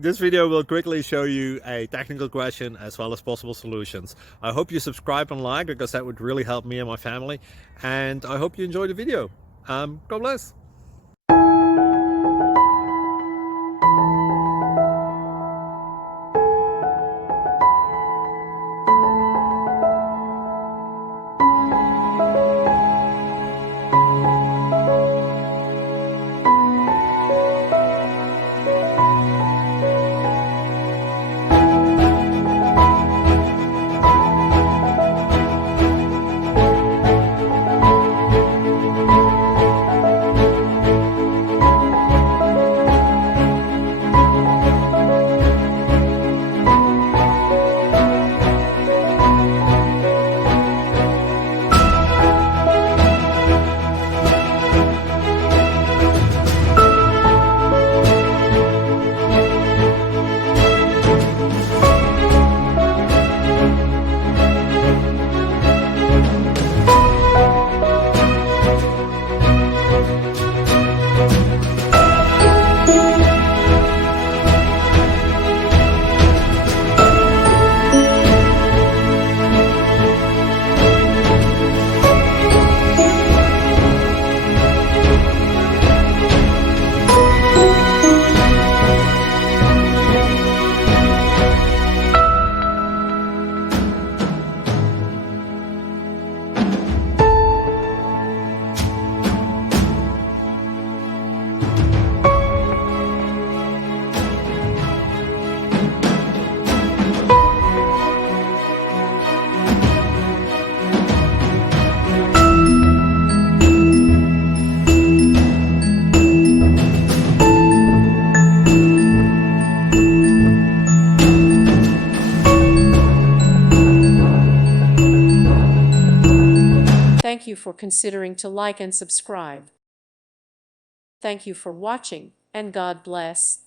This video will quickly show you a technical question as well as possible solutions. I hope you subscribe and like, because that would really help me and my family. And I hope you enjoy the video. God bless. Thank you for considering to like and subscribe. Thank you for watching, and God bless.